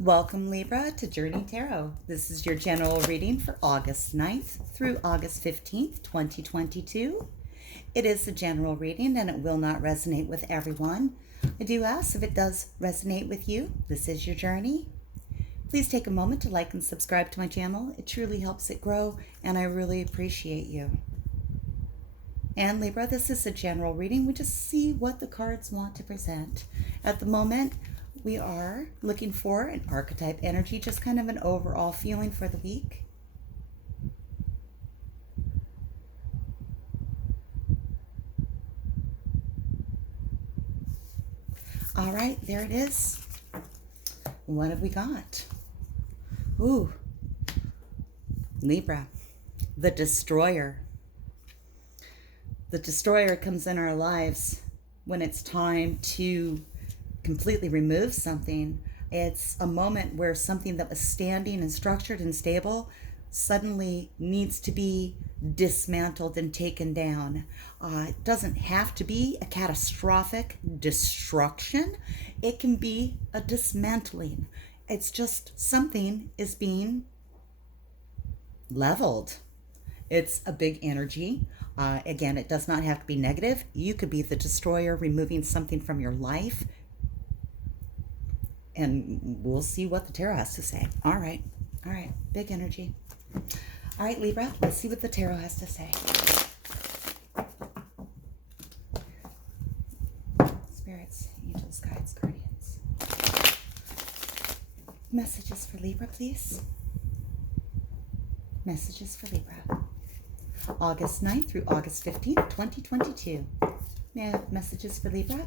Welcome, Libra, to Journey Tarot. This is your general reading for August 9th through August 15th, 2022. It is a general reading and it will not resonate with everyone. I do ask if it does resonate with you, this is your journey. Please take a moment to like and subscribe to my channel. It truly helps it grow and I really appreciate you. And Libra, this is a general reading. We just see what the cards want to present. At the moment, we are looking for an archetype energy, just kind of an overall feeling for the week. All right, there it is. What have we got? Ooh, Libra, the Destroyer. The Destroyer comes in our lives when it's time to completely remove something. It's a moment where something that was standing and structured and stable suddenly needs to be dismantled and taken down. It doesn't have to be a catastrophic destruction. It can be a dismantling. It's just something is being leveled. It's a big energy. Again, it does not have to be negative. You could be the Destroyer removing something from your life. And we'll see what the tarot has to say. All right. Big energy. All right, Libra, let's see what the tarot has to say. Spirits, angels, guides, guardians. Messages for Libra, please. Messages for Libra. August 9th through August 15th, 2022. May I have messages for Libra?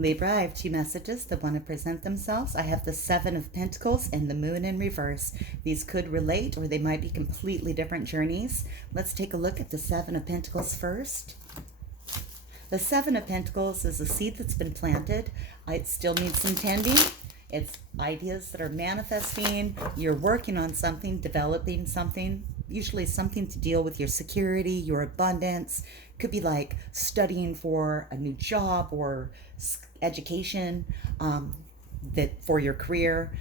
Libra, I have two messages that want to present themselves. I have the Seven of Pentacles and the Moon in reverse. These could relate or they might be completely different journeys. Let's take a look at the Seven of Pentacles first. The Seven of Pentacles is a seed that's been planted. It still needs some tending. It's ideas that are manifesting. You're working on something, developing something, usually something to deal with your security, your abundance. Could be like studying for a new job or education that for your career,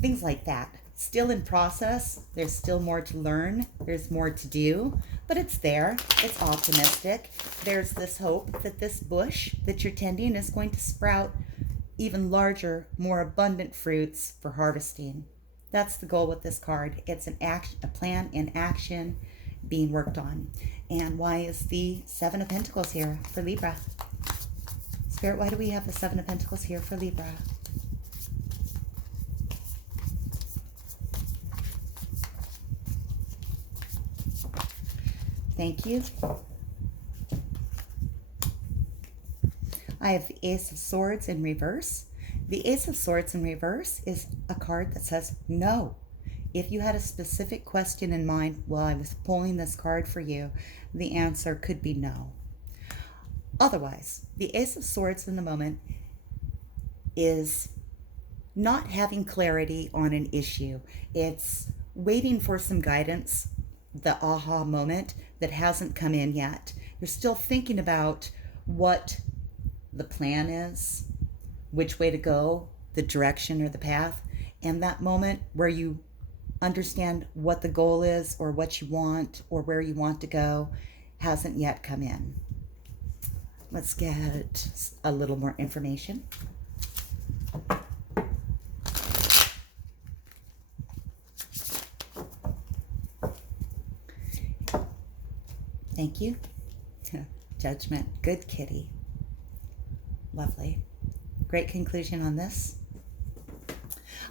things like that. Still in process. There's still more to learn. There's more to do, but it's there. It's optimistic. There's this hope that this bush that you're tending is going to sprout even larger, more abundant fruits for harvesting. That's the goal with this card. It's an action, a plan in action being worked on. And why is the Seven of Pentacles here for Libra? Spirit, why do we have the Seven of Pentacles here for Libra? Thank you. I have the Ace of Swords in reverse. The Ace of Swords in reverse is a card that says no. If you had a specific question in mind while I was pulling this card for you, the answer could be no. Otherwise, the Ace of Swords in the moment is not having clarity on an issue. It's waiting for some guidance, the aha moment that hasn't come in yet. You're still thinking about what the plan is, which way to go, the direction or the path, and that moment where you understand what the goal is or what you want or where you want to go hasn't yet come in. Let's get a little more information. Thank you. Judgment. Good kitty. Lovely. Great conclusion on this.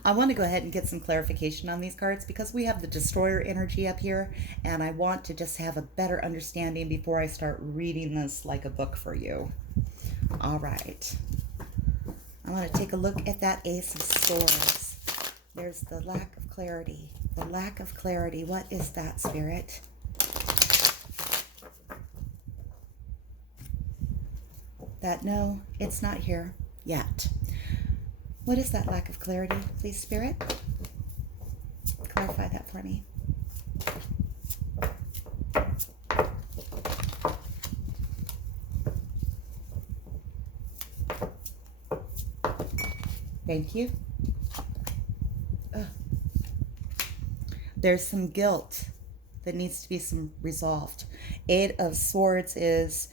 I want to go ahead and get some clarification on these cards because we have the Destroyer energy up here and I want to just have a better understanding before I start reading this like a book for you. All right. I want to take a look at that Ace of Swords. There's the lack of clarity. The lack of clarity. What is that, Spirit? That no, it's not here yet. What is that lack of clarity, please, Spirit? Clarify that for me. Thank you. Ugh. There's some guilt that needs to be resolved. Eight of Swords is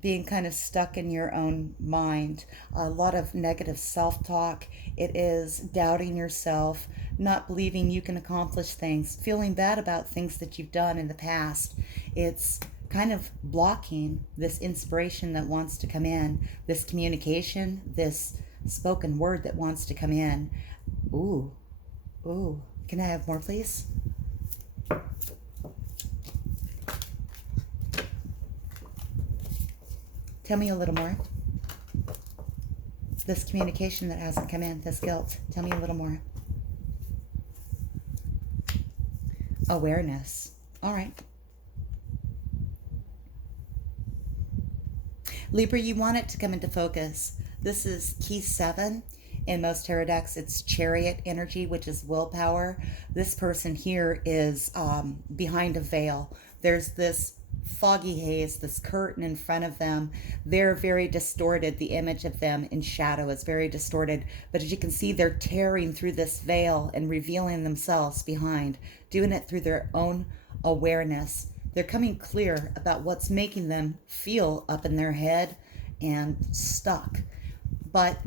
being kind of stuck in your own mind. A lot of negative self-talk. It is doubting yourself, not believing you can accomplish things, feeling bad about things that you've done in the past. It's kind of blocking this inspiration that wants to come in, this communication, this spoken word that wants to come in. Ooh, ooh. Can I have more, please? Tell me a little more. This communication that hasn't come in, this guilt. Tell me a little more. Awareness. All right. Libra, you want it to come into focus. This is key 7. In most tarot decks, it's chariot energy, which is willpower. This person here is behind a veil. There's this foggy haze, this curtain in front of them. They're very distorted. The image of them in shadow is very distorted. But as you can see, they're tearing through this veil and revealing themselves behind, doing it through their own awareness. They're coming clear about what's making them feel up in their head and stuck. But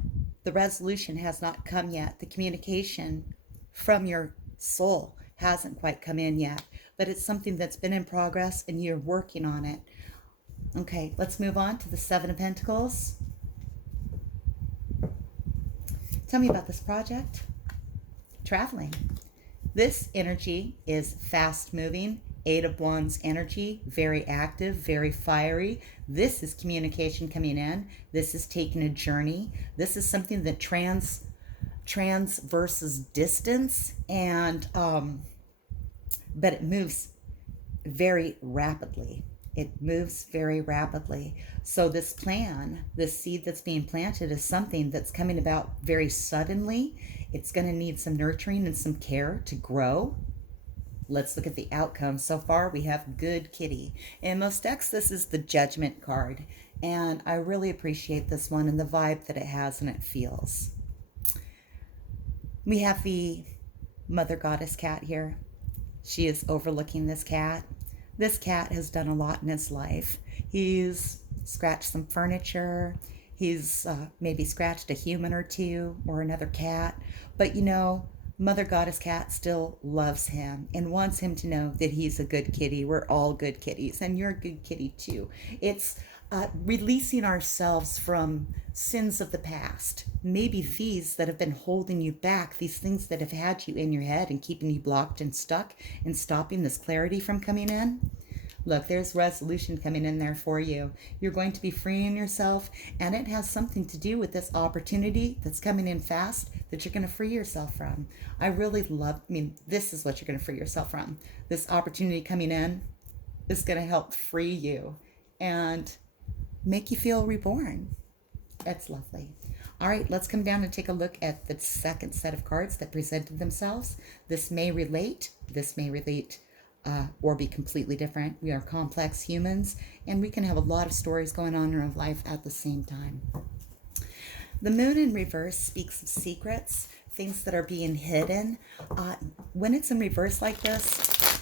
the resolution has not come yet. The communication from your soul hasn't quite come in yet, but it's something that's been in progress and you're working on it. Okay, let's move on to the 7 of Pentacles. Tell me about this project. Traveling. This energy is fast moving. 8 of Wands energy, very active, very fiery. This is communication coming in. This is taking a journey. This is something that trans versus distance, and but it moves very rapidly. It moves very rapidly. So this plan, this seed that's being planted, is something that's coming about very suddenly. It's going to need some nurturing and some care to grow. Let's look at the outcome. So far, we have good kitty. In most decks, this is the Judgment card. And I really appreciate this one and the vibe that it has and it feels. We have the Mother Goddess cat here. She is overlooking this cat. This cat has done a lot in his life. He's scratched some furniture. He's maybe scratched a human or two or another cat. But you know, Mother Goddess Cat still loves him and wants him to know that he's a good kitty. We're all good kitties, and you're a good kitty too. It's releasing ourselves from sins of the past. Maybe these that have been holding you back, these things that have had you in your head and keeping you blocked and stuck and stopping this clarity from coming in. Look, there's resolution coming in there for you. You're going to be freeing yourself, and it has something to do with this opportunity that's coming in fast that you're going to free yourself from. I really love, this is what you're going to free yourself from. This opportunity coming in is going to help free you and make you feel reborn. That's lovely. All right, let's come down and take a look at the second set of cards that presented themselves. This may relate, or be completely different. We are complex humans, and we can have a lot of stories going on in our life at the same time. The moon in reverse speaks of secrets, things that are being hidden. When it's in reverse like this,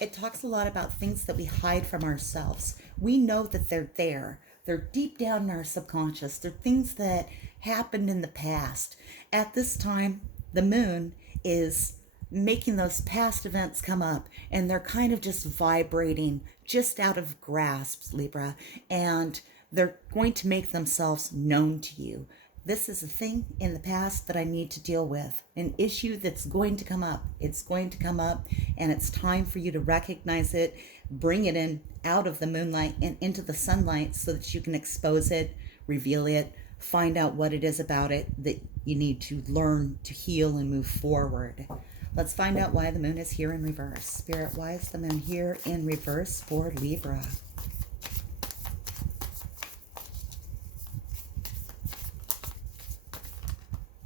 it talks a lot about things that we hide from ourselves. We know that they're there. They're deep down in our subconscious. They're things that happened in the past. At this time, the moon is making those past events come up, and they're kind of just vibrating just out of grasp, Libra, and they're going to make themselves known to you. This is a thing in the past that I need to deal with, an issue that's going to come up. It's going to come up, and it's time for you to recognize it, bring it in out of the moonlight and into the sunlight so that you can expose it, reveal it, find out what it is about it that you need to learn to heal and move forward. Let's find out why the moon is here in reverse. Spirit, why is the moon here in reverse for Libra?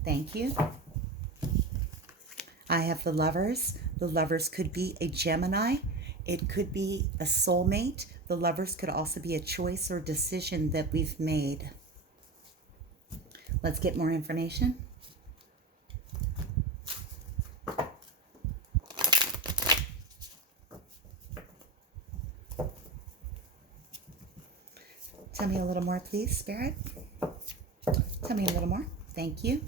Thank you. I have the Lovers. The Lovers could be a Gemini. It could be a soulmate. The Lovers could also be a choice or decision that we've made. Let's get more information. Tell me a little more, please, Spirit. Tell me a little more. Thank you.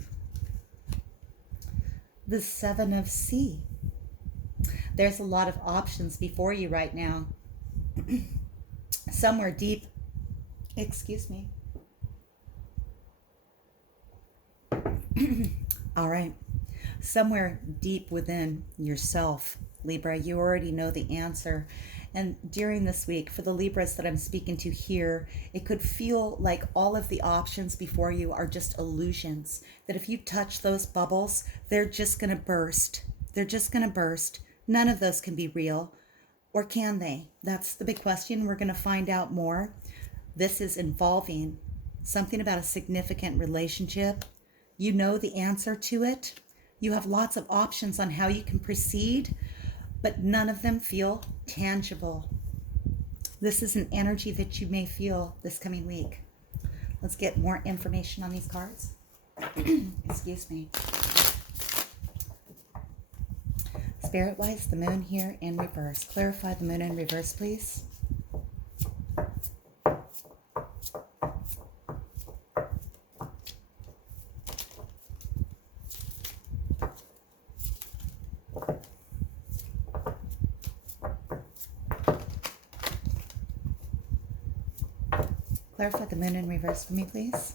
The Seven of Sea. There's a lot of options before you right now. Somewhere deep, excuse me. All right. Somewhere deep within yourself, Libra, you already know the answer. And during this week, for the Libras that I'm speaking to here, it could feel like all of the options before you are just illusions. That if you touch those bubbles, they're just going to burst. They're just going to burst. None of those can be real. Or can they? That's the big question. We're going to find out more. This is involving something about a significant relationship. You know the answer to it. You have lots of options on how you can proceed, but none of them feel tangible. This is an energy that you may feel this coming week. Let's get more information on these cards. Excuse me. Spirit-wise, the moon here in reverse. Clarify the moon in reverse, please. Clarify the moon in reverse for me, please.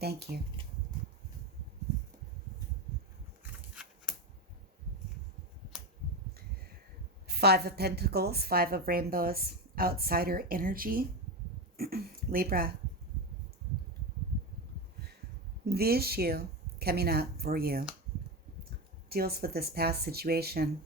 Thank you. Five of Pentacles, Five of Rainbows, outsider energy. Libra. The issue coming up for you deals with this past situation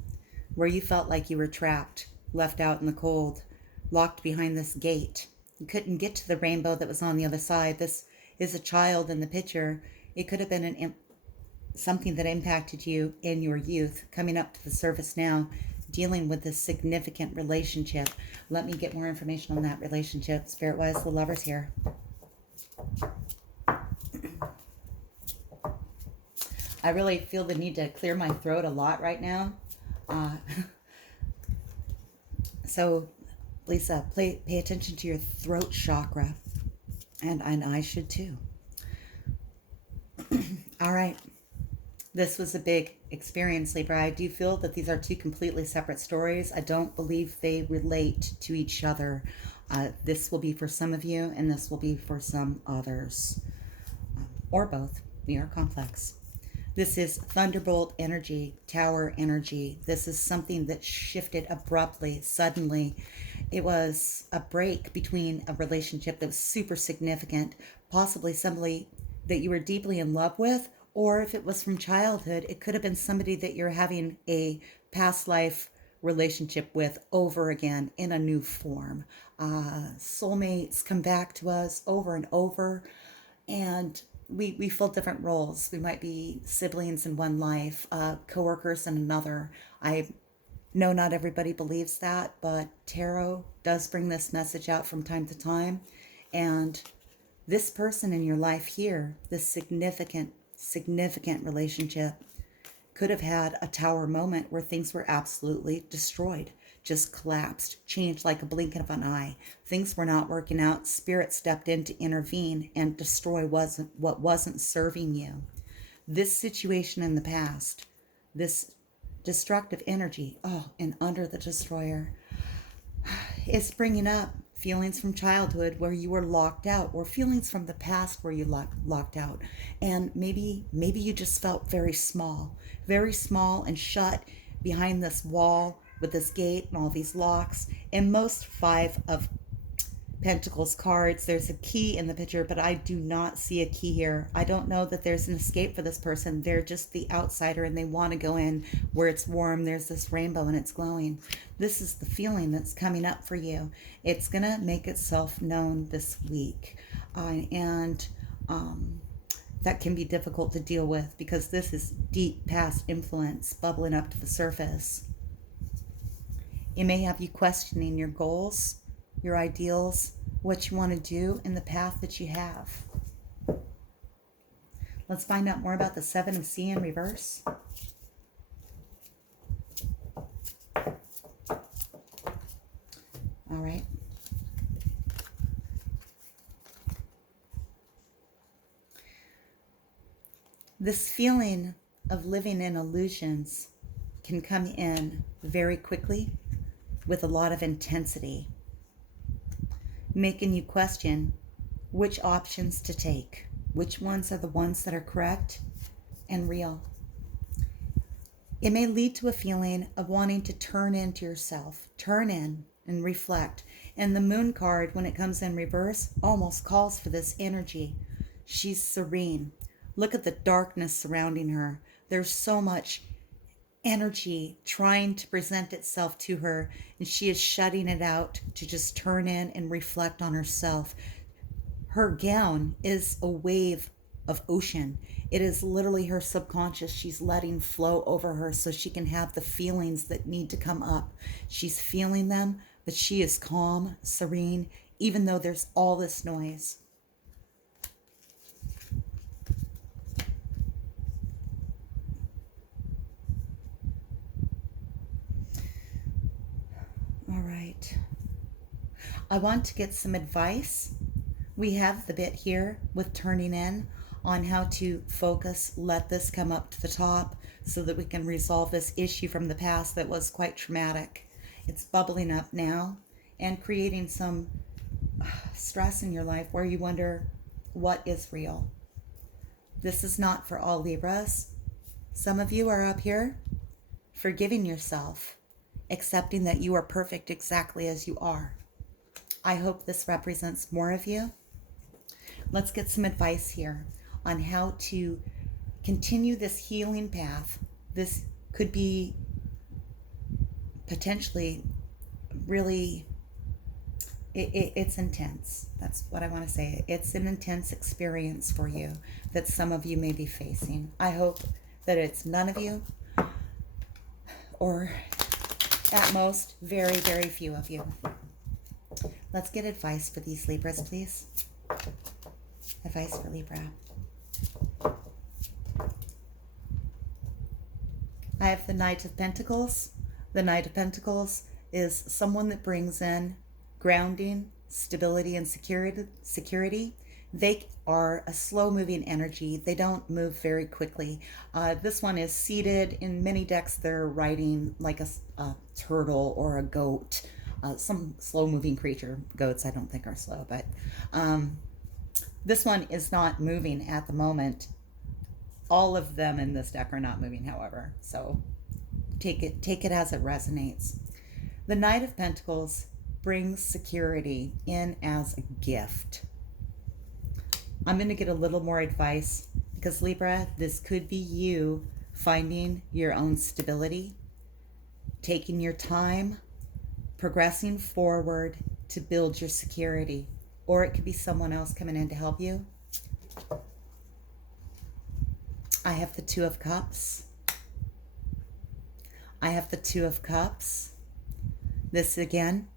where you felt like you were trapped, left out in the cold, locked behind this gate. You couldn't get to the rainbow that was on the other side. This is a child in the picture. It could have been something that impacted you in your youth, coming up to the surface now, dealing with this significant relationship. Let me get more information on that relationship. Spirit-wise, the Lovers here. I really feel the need to clear my throat a lot right now. So please pay attention to your throat chakra. And I should too. All right. This was a big experience, Libra. I do feel that these are two completely separate stories. I don't believe they relate to each other. This will be for some of you, and this will be for some others. Or both. We are complex. This is thunderbolt energy, tower energy. This is something that shifted abruptly, suddenly. It was a break between a relationship that was super significant, possibly somebody that you were deeply in love with, or if it was from childhood, it could have been somebody that you're having a past life relationship with over again in a new form. Soulmates come back to us over and over, and we fill different roles. We might be siblings in one life, co-workers in another. I know not everybody believes that, but tarot does bring this message out from time to time. And this person in your life here, this significant relationship, could have had a tower moment where things were absolutely destroyed, just collapsed, changed like a blink of an eye. Things were not working out. Spirit stepped in to intervene and destroy what wasn't serving you. This situation in the past, this destructive energy, and under the destroyer, is bringing up feelings from childhood where you were locked out, or feelings from the past where you locked out. And maybe you just felt very small and shut behind this wall with this gate and all these locks. In most Five of Pentacles cards, there's a key in the picture, but I do not see a key here. I don't know that there's an escape for this person. They're just the outsider and they want to go in where it's warm. There's this rainbow and it's glowing. This is the feeling that's coming up for you. It's going to make itself known this week. And that can be difficult to deal with because this is deep past influence bubbling up to the surface. It may have you questioning your goals, your ideals, what you want to do, and the path that you have. Let's find out more about the Seven of Sea in reverse. All right. This feeling of living in illusions can come in very quickly with a lot of intensity, making you question which options to take, which ones are the ones that are correct and real. It may lead to a feeling of wanting to turn into yourself, turn in and reflect. And the Moon card, when it comes in reverse, almost calls for this energy. She's serene. Look at the darkness surrounding her. There's so much energy trying to present itself to her, and she is shutting it out to just turn in and reflect on herself. Her gown is a wave of ocean. It is literally her subconscious she's letting flow over her so she can have the feelings that need to come up. She's feeling them, but she is calm, serene, even though there's all this noise. All right. I want to get some advice. We have the bit here with turning in on how to focus, let this come up to the top so that we can resolve this issue from the past that was quite traumatic. It's bubbling up now and creating some stress in your life where you wonder what is real. This is not for all Libras. Some of you are up here forgiving yourself, accepting that you are perfect exactly as you are. I hope this represents more of you. Let's get some advice here on how to continue this healing path. This could be potentially really, it's intense. That's what I want to say. It's an intense experience for you that some of you may be facing. I hope that it's none of you, or at most, very, very few of you. Let's get advice for these Libras, please. Advice for Libra. I have the Knight of Pentacles. The Knight of Pentacles is someone that brings in grounding, stability, and security. They are a slow-moving energy. They don't move very quickly. This one is seated. In many decks, they're riding like a turtle or a goat. Some slow-moving creature. Goats, I don't think, are slow, but this one is not moving at the moment. All of them in this deck are not moving, however, so take it as it resonates. The Knight of Pentacles brings security in as a gift. I'm going to get a little more advice because, Libra, this could be you finding your own stability, taking your time, progressing forward to build your security, or it could be someone else coming in to help you. I have the Two of Cups. I have the Two of Cups. This, again,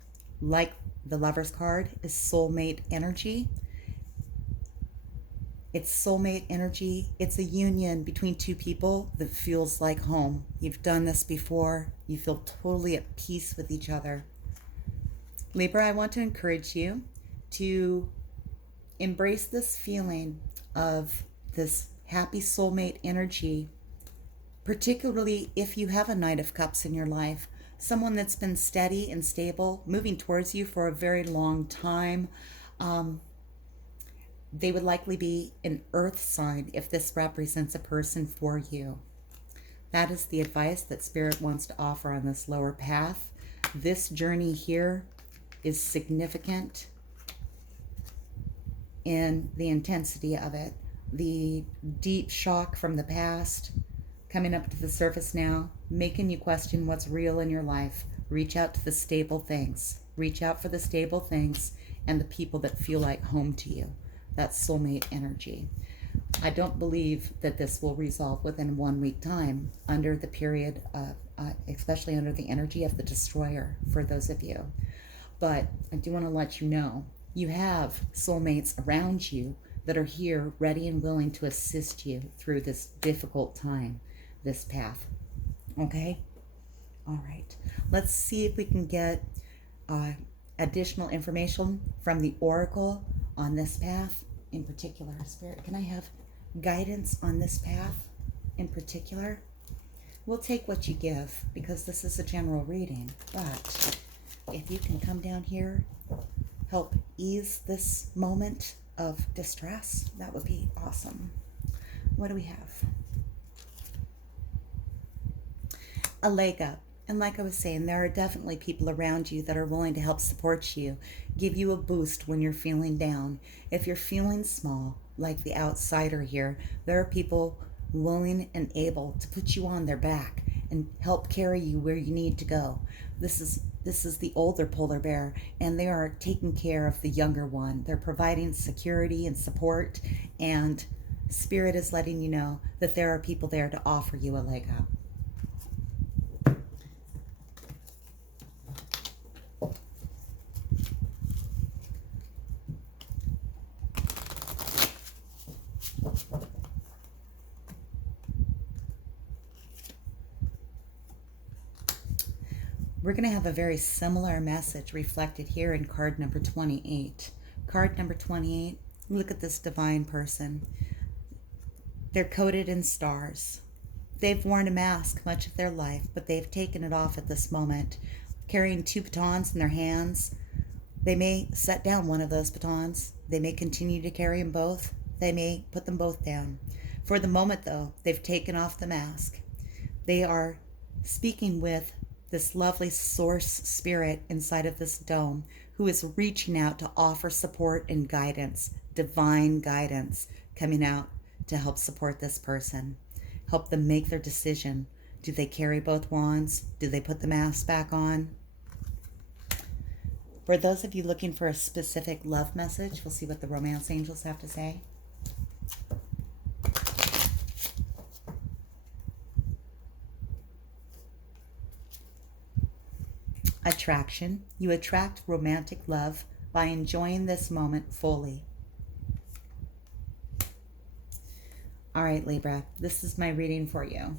like the Lover's card, is soulmate energy. It's soulmate energy. It's a union between two people that feels like home. You've done this before. You feel totally at peace with each other. Libra, I want to encourage you to embrace this feeling of this happy soulmate energy, particularly if you have a Knight of Cups in your life, someone that's been steady and stable, moving towards you for a very long time. They would likely be an earth sign if this represents a person for you. That is the advice that Spirit wants to offer on this lower path. This journey here is significant in the intensity of it. The deep shock from the past coming up to the surface now, making you question what's real in your life. Reach out to the stable things. Reach out for the stable things and the people that feel like home to you. That's soulmate energy. I don't believe that this will resolve within 1 week time under the period of, especially under the energy of the destroyer for those of you. But I do want to let you know, you have soulmates around you that are here ready and willing to assist you through this difficult time, this path. Okay? All right. Let's see if we can get additional information from the oracle on this path in particular. Spirit, can I have guidance on this path in particular? We'll take what you give because this is a general reading, but if you can come down here, help ease this moment of distress, that would be awesome. What do we have? A leg up. And like I was saying, there are definitely people around you that are willing to help support you, give you a boost when you're feeling down. If you're feeling small, like the outsider here, there are people willing and able to put you on their back and help carry you where you need to go. This is the older polar bear, and they are taking care of the younger one. They're providing security and support, and Spirit is letting you know that there are people there to offer you a leg up. We're going to have a very similar message reflected here in card number 28. Card number 28, look at this divine person. They're coated in stars. They've worn a mask much of their life, but they've taken it off at this moment. Carrying 2 batons in their hands. They may set down one of those batons. They may continue to carry them both. They may put them both down. For the moment, though, they've taken off the mask. They are speaking with this lovely source spirit inside of this dome who is reaching out to offer support and guidance, divine guidance, coming out to help support this person, help them make their decision. Do they carry both wands? Do they put the mask back on? For those of you looking for a specific love message, we'll see what the romance angels have to say. Attraction. You attract romantic love by enjoying this moment fully. All right, Libra, this is my reading for you.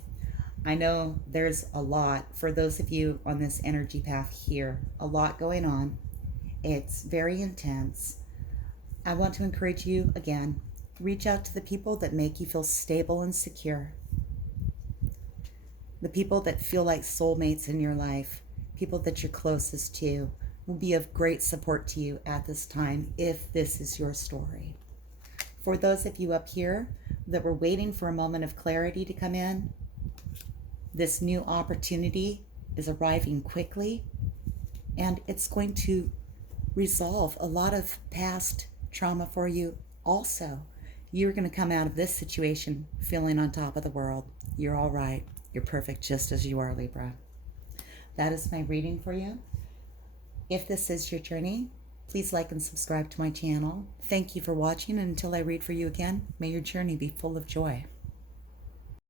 I know there's a lot for those of you on this energy path here, a lot going on. It's very intense. I want to encourage you again, reach out to the people that make you feel stable and secure. The people that feel like soulmates in your life. People that you're closest to will be of great support to you at this time if this is your story. For those of you up here that were waiting for a moment of clarity to come in, this new opportunity is arriving quickly, and it's going to resolve a lot of past trauma for you also. You're going to come out of this situation feeling on top of the world. You're all right. You're perfect just as you are, Libra. That is my reading for you. If this is your journey, please like and subscribe to my channel. Thank you for watching, and until I read for you again, may your journey be full of joy.